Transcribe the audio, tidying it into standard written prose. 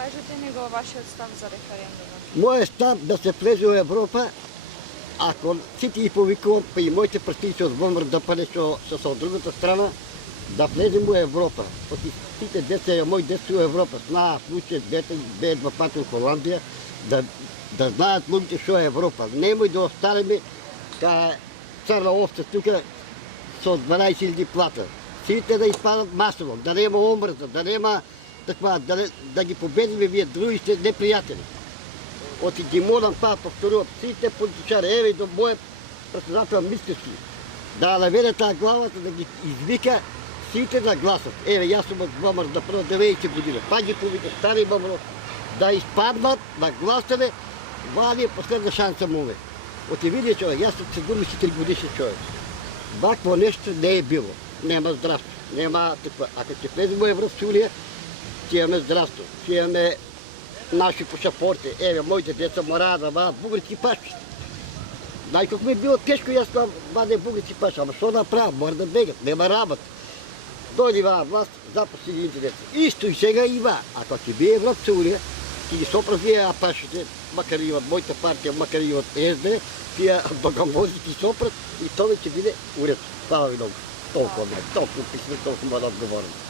Кажете ми го вашият став за референдума. Моят став да се влезе в Европа, ако всички ги повикуват, па и моите партии се отбомбрат да паде с от другата страна, да влезем в Европа. Всичките деца, мои деца в Европа, знаят случай, дете бе два пъти в Холандия, да знаят луѓето што е Европа. Немој да останеме царна овца тук с 12.000 плата. Сите да изпадат масово, да нема омрза, да нема да ги победиме вие другите неприятели. Оти ги морам това повторувам. Сите политичари, еве до моят председател Мислевски, да наведе тази главата, да ги извика сите да гласат. Еве, аз съм от Бомър да пръв 90 година. Пак ги повика, стари Бомър, да изпаднат на гласане, това е последна шанса му. Оти види човек, аз съм 74 годишен човек. Вакво нещо не е било. Нема здравство, нема такова. Ако ще влезем в Европска уния, ще имаме здравство, ще имаме наши пашапорти. Еве, моите деца мора да бъдат български пашпорти. Знай колко ми е било тежко и аз това бъде български пашпорти. Ама що направя? Мора да бегат, нема работа. Дойде във власт, запаси едините деца. Исто и сега има. Ако ще бие Европска уния, ще ги сопра вие пашите, макар и от моята партия, макар и от СД, тия богомози ги сопрат и това ще биде уред. Хвала ви много. Толкова писме, толкова мога да отговорим.